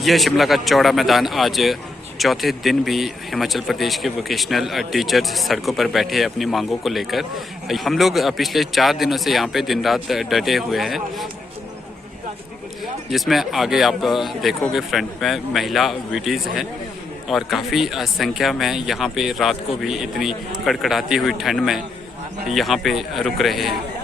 यह शिमला का चौड़ा मैदान आज चौथे दिन भी हिमाचल प्रदेश के वोकेशनल टीचर्स सड़कों पर बैठे हैं अपनी मांगों को लेकर। हम लोग पिछले 4 दिनों से यहाँ पे दिन रात डटे हुए हैं, जिसमें आगे आप देखोगे फ्रंट में महिला वीटीज़ हैं और काफ़ी संख्या में यहाँ पे रात को भी इतनी कड़कड़ाती हुई ठंड में यहाँ पे रुक रहे हैं।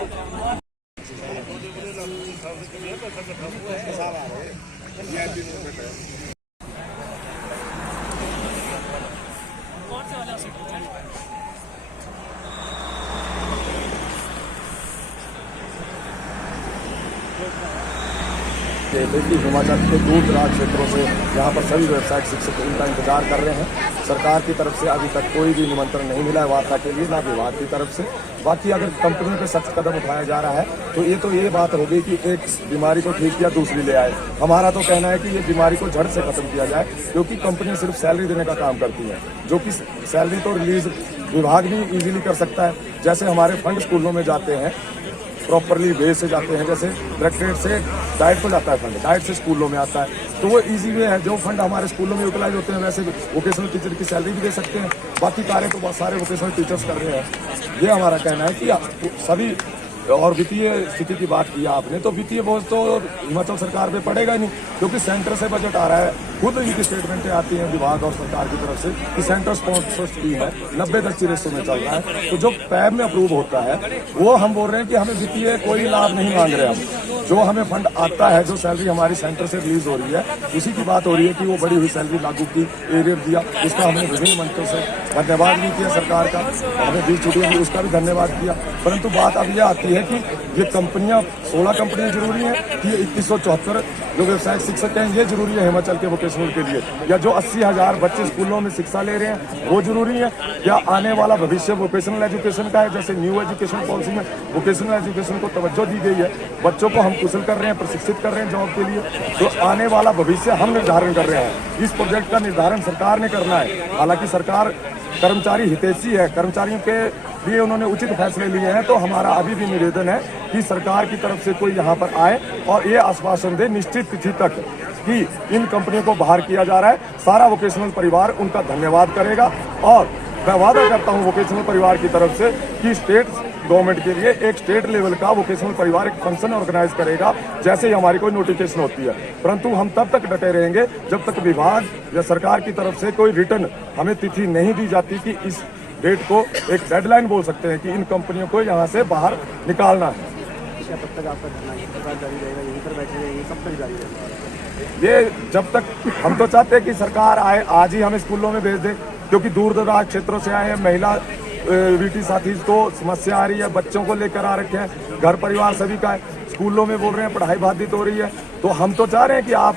देखिए, हिमाचल के दूर दराज क्षेत्रों से यहाँ पर सभी व्यवसायिक शिक्षक उनका इंतजार कर रहे हैं। सरकार की तरफ से अभी तक कोई भी निमंत्रण नहीं मिला है वार्ता के लिए, ना विभाग की तरफ से। बाकी अगर कंपनियों पे सख्त कदम उठाया जा रहा है तो ये बात होगी कि एक बीमारी को ठीक किया दूसरी ले आए। हमारा तो कहना है कि ये बीमारी को जड़ से खत्म किया जाए, क्योंकि कंपनियां सिर्फ सैलरी देने का काम करती हैं, जो कि सैलरी तो रिलीज विभाग भी इजीली कर सकता है। जैसे हमारे फंड स्कूलों में जाते हैं, प्रॉपरली वे से जाते हैं, जैसे डायरेक्टरेट से डाइट को जाता है फंड, डाइट से स्कूलों में आता है, तो वो इजी वे है। जो फंड हमारे स्कूलों में यूटिलाइज होते हैं, वैसे वोकेशनल टीचर की सैलरी भी दे सकते हैं। बाकी कार्य तो बहुत सारे वोकेशनल टीचर्स कर रहे हैं। ये हमारा कहना है कि सभी, और वित्तीय स्थिति की बात की आपने, तो वित्तीय बोझ तो हिमाचल सरकार पे पड़ेगा नहीं, क्योंकि सेंटर से बजट आ रहा है। खुद इनकी स्टेटमेंटें आती हैं विभाग और सरकार की तरफ से कि सेंटर स्पॉन्सर स्कीम है, 90-10 रेशो में चल रहा है। तो जो पैब में अप्रूव होता है वो हम बोल रहे हैं कि हमें वित्तीय कोई लाभ नहीं मांग रहे हम। जो हमें फंड आता है, जो सैलरी हमारी सेंटर से रिलीज हो रही है, उसी की बात हो रही है कि वो बड़ी हुई सैलरी लागू की, एरियर दिया, उसका हमने विभिन्न मंत्रों से धन्यवाद भी किया सरकार का, हमें दी छुट्टियाँ दी, उसका भी धन्यवाद किया। परंतु बात अब यह आती है कि ये कंपनियां, 16 कंपनियां जरूरी हैं कि 2174 जो व्यवसायिक शिक्षक हैं ये जरूरी है हिमाचल के वोकेशनल के लिए, या जो 80,000 बच्चे स्कूलों में शिक्षा ले रहे हैं वो जरूरी है, या आने वाला भविष्य वोकेशनल एजुकेशन का है। जैसे न्यू एजुकेशन पॉलिसी में वोकेशनल एजुकेशन को तवज्जो दी गई है, बच्चों को हम कुशल कर रहे हैं, प्रशिक्षित कर रहे हैं जॉब के लिए, तो आने वाला भविष्य हम निर्धारण कर रहे हैं। इस प्रोजेक्ट का निर्धारण सरकार ने करना है। हालांकि सरकार कर्मचारी हितैषी है, कर्मचारियों के लिए उन्होंने उचित फैसले लिए हैं, तो हमारा अभी भी निवेदन है कि सरकार की तरफ से कोई यहाँ पर आए और ये आश्वासन दे निश्चित तिथि तक कि इन कंपनियों को बाहर किया जा रहा है। सारा वोकेशनल परिवार उनका धन्यवाद करेगा, और मैं वादा करता हूँ वोकेशनल परिवार की तरफ से कि स्टेट गवर्नमेंट के लिए एक स्टेट लेवल का वोकेशनल परिवार एक फंक्शन ऑर्गेनाइज करेगा, जैसे ही हमारी कोई नोटिफिकेशन होती है। परंतु हम तब तक डटे रहेंगे जब तक विभाग या सरकार की तरफ से कोई रिटर्न हमें तिथि नहीं दी जाती कि इस डेट को एक डेडलाइन बोल सकते हैं कि इन कंपनियों को यहाँ से बाहर निकालना है। तब तक आपका धरना जारी रहेगा, यहीं पर बैठे रहेंगे, सब तक जारी रहेगा? ये जब तक, हम तो चाहते हैं कि सरकार आए, आज ही हमें स्कूलों में भेज दे, क्योंकि दूर दराज क्षेत्रों से आए हैं, महिला वीटी साथी को समस्या आ रही है, बच्चों को लेकर आ रखे हैं, घर परिवार सभी का है, स्कूलों में बोल रहे हैं पढ़ाई बाधित हो रही है। तो हम तो चाह रहे हैं कि आप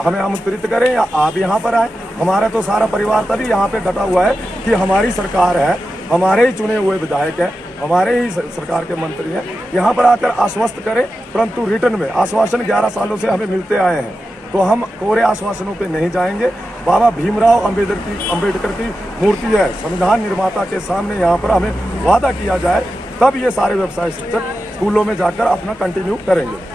हमें आमंत्रित करें या आप यहाँ पर आए। हमारा तो सारा परिवार तभी यहाँ पे डटा हुआ है कि हमारी सरकार है, हमारे ही चुने हुए विधायक हैं, हमारे ही सरकार के मंत्री हैं, यहाँ पर आकर आश्वस्त करें। परंतु रिटर्न में आश्वासन 11 सालों से हमें मिलते आए हैं, तो हम कोरे आश्वासनों पे नहीं जाएंगे। बाबा भीमराव अंबेडकर की मूर्ति है, संविधान निर्माता के सामने यहाँ पर हमें वादा किया जाए, तब ये सारे व्यवसाय शिक्षक स्कूलों में जाकर अपना कंटिन्यू करेंगे।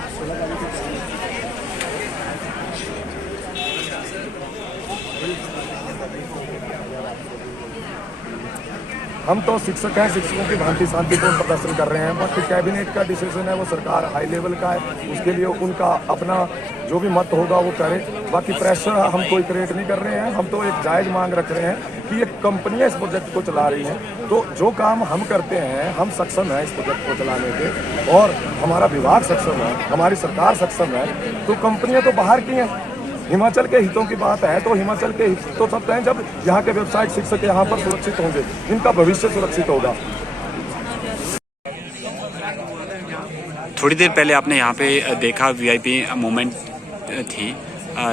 हम तो शिक्षक हैं, शिक्षकों की भांति शांतिपूर्ण प्रदर्शन कर रहे हैं। बाकी कैबिनेट का डिसीजन है, वो सरकार हाई लेवल का है, उसके लिए उनका अपना जो भी मत होगा वो करें। बाकी प्रेशर हम कोई क्रिएट नहीं कर रहे हैं, हम तो एक जायज़ मांग रख रहे हैं कि ये कंपनियां इस प्रोजेक्ट को चला रही हैं, तो जो काम हम करते हैं, हम सक्षम हैं इस प्रोजेक्ट को चलाने के, और हमारा विभाग सक्षम है, हमारी सरकार सक्षम है, तो कंपनियाँ तो बाहर की हैं। हिमाचल के हितों की बात है तो हिमाचल के हित तो तब हैं जब यहाँ के व्यवसायिक शिक्षक यहाँ पर सुरक्षित होंगे, इनका भविष्य सुरक्षित होगा। थोड़ी देर पहले आपने यहाँ पे देखा वीआईपी मोमेंट थी,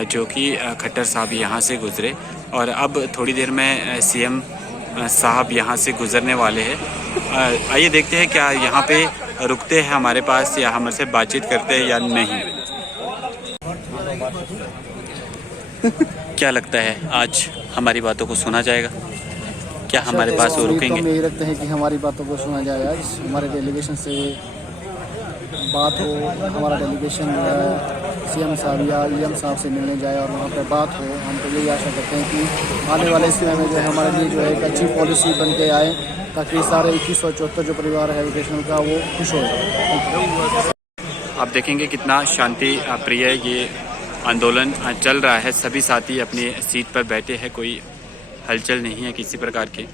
जो कि खट्टर साहब यहाँ से गुजरे, और अब थोड़ी देर में सीएम साहब यहाँ से गुजरने वाले हैं। आइए देखते हैं क्या यहाँ पे रुकते हैं हमारे पास या हमसे बातचीत करते हैं या नहीं। क्या लगता है आज हमारी बातों को सुना जाएगा? क्या हमारे पास वो रुकेंगे? हम यही रखते हैं कि हमारी बातों को सुना जाएगा। हमारे डेलीगेशन से बात हो, हमारा डेलीगेशन सीएम साहब या ईएम साहब से मिलने जाए और वहाँ पर बात हो। हम तो यही आशा करते हैं कि आने वाले समय में जो है हमारे लिए जो है एक अच्छी पॉलिसी बन के आए, ताकि सारे 2174 जो परिवार है वोकेशनल का वो खुश हो जाए। आप देखेंगे कितना शांति प्रिय ये आंदोलन चल रहा है। सभी साथी अपनी सीट पर बैठे हैं, कोई हलचल नहीं है किसी प्रकार की।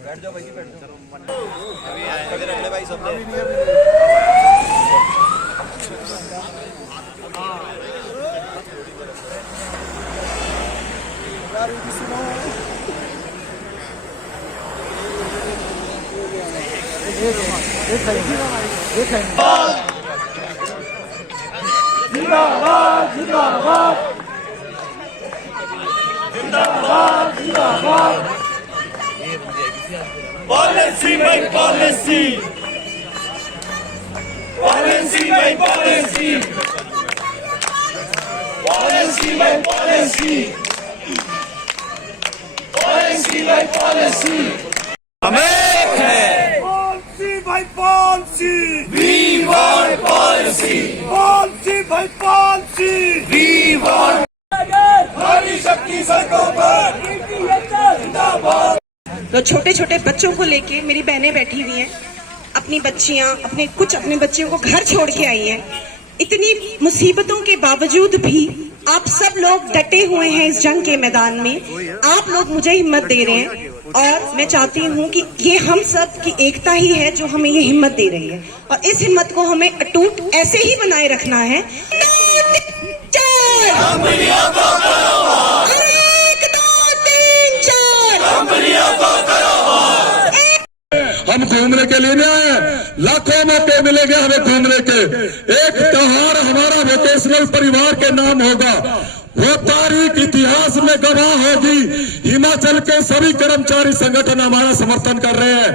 बैठ जाओ भाई, बैठ जाओ। अगले भाई सब जिंदाबाद जिंदाबाद जिंदाबाद जिंदाबाद policy by policy policy by policy policy by policy policy by policy हमें है policy by policy we want policy policy by policy we want नारी शक्ति सड़कों पर जिंदाबाद। तो छोटे छोटे बच्चों को लेके मेरी बहनें बैठी हुई हैं, अपनी बच्चियां अपने बच्चियों को घर छोड़ के आई हैं। इतनी मुसीबतों के बावजूद भी आप सब लोग डटे हुए हैं इस जंग के मैदान में। आप लोग मुझे हिम्मत दे रहे हैं और मैं चाहती हूं कि ये हम सब की एकता ही है जो हमें ये हिम्मत दे रही है, और इस हिम्मत को हमें अटूट ऐसे ही बनाए रखना है। हम घूमने के लिए नहीं आए, लाखों मौके मिलेंगे हमें घूमने के। एक त्योहार हमारा वोकेशनल परिवार के नाम होगा, वो तारीख इतिहास में गवाह होगी। हिमाचल के सभी कर्मचारी संगठन हमारा समर्थन कर रहे हैं,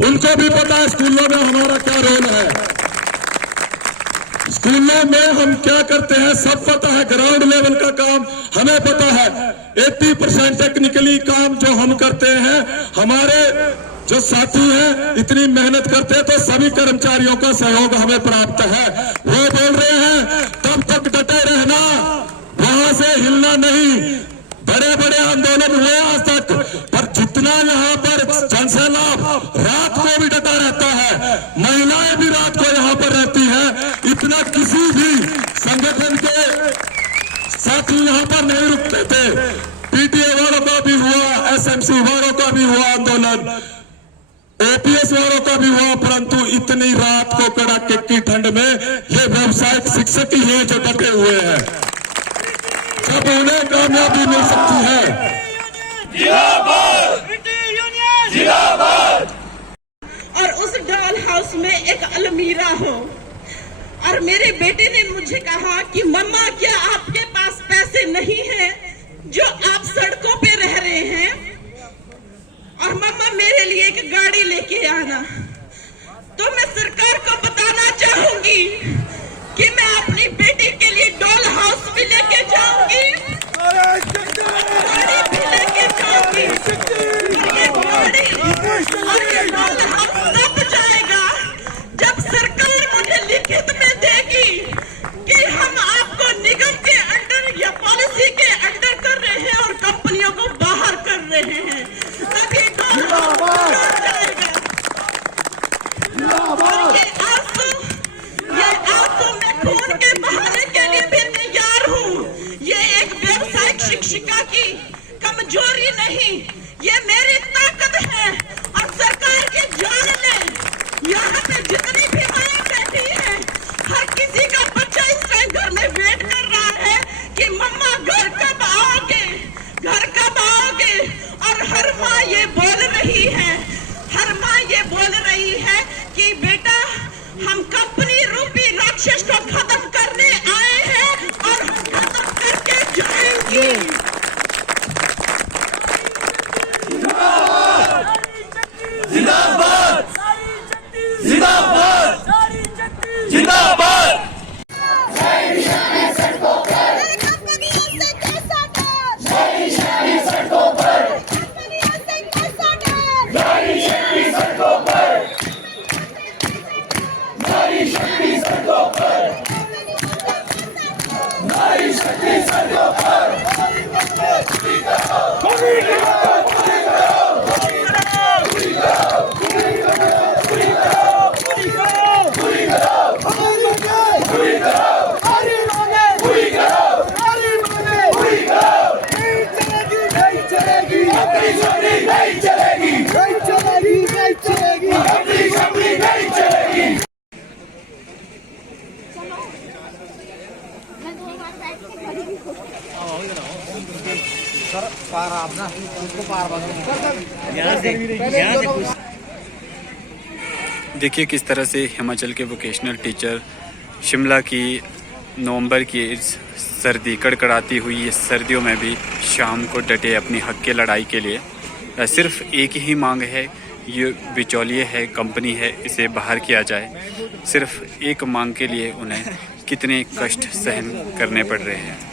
उनको भी पता है स्कूलों में हमारा क्या रोल है, स्कूलों में हम क्या करते हैं सब पता है। ग्राउंड लेवल का काम हमें पता है। 80% टेक्निकली काम जो हम करते हैं, हमारे जो साथी हैं इतनी मेहनत करते हैं, तो सभी कर्मचारियों का सहयोग हमें प्राप्त है। वो बोल रहे हैं तब तक डटे रहना, वहां से हिलना नहीं। बड़े बड़े आंदोलन हुए आज तक, पर जितना यहाँ पर जनसैलाब रात को भी डटा रहता है, महिलाएं भी रात को यहाँ पर रहती हैं, इतना किसी भी संगठन के साथी यहाँ पर नहीं रुकते थे। पीटीए वालों का भी हुआ, एसएमसी वालों का भी हुआ आंदोलन, ओपीएस वालों का भी हुआ, परंतु इतनी रात को कड़ाके की ठंड में ये व्यावसायिक शिक्षक ही है जो डटे हुए हैं। जब उन्हें कामयाबी मिल सकती है। जिंदाबाद जिंदाबाद। और उस डॉल हाउस में एक अलमीरा हो, और मेरे बेटे ने मुझे कहा कि मम्मा क्या आपके पास पैसे नहीं हैं जो आप सड़कों पे रह रहे हैं, और मम्मा मेरे लिए एक गाड़ी लेके आना। तो मैं सरकार को बताना चाहूंगी कि मैं अपनी बेटी के लिए डॉल हाउस भी लेके जाऊंगी, गाड़ी भी लेके जाऊंगी। और ये गाड़ी और ये डॉल हाउस तब जाएगा जब सरकार मुझे लिखित में देगी कि हम आपको निगम के अंडर या पॉलिसी के अंडर कर रहे हैं और कंपनियों को बाहर कर रहे हैं, तभी डॉल हाउस जाएगा। देखिए किस तरह से हिमाचल के वोकेशनल टीचर शिमला की नवंबर की इस सर्दी कड़कड़ाती हुई इस सर्दियों में भी शाम को डटे अपनी हक के लड़ाई के लिए। सिर्फ एक ही मांग है, ये बिचौलिए है, कंपनी है, इसे बाहर किया जाए। सिर्फ एक मांग के लिए उन्हें कितने कष्ट सहन करने पड़ रहे हैं।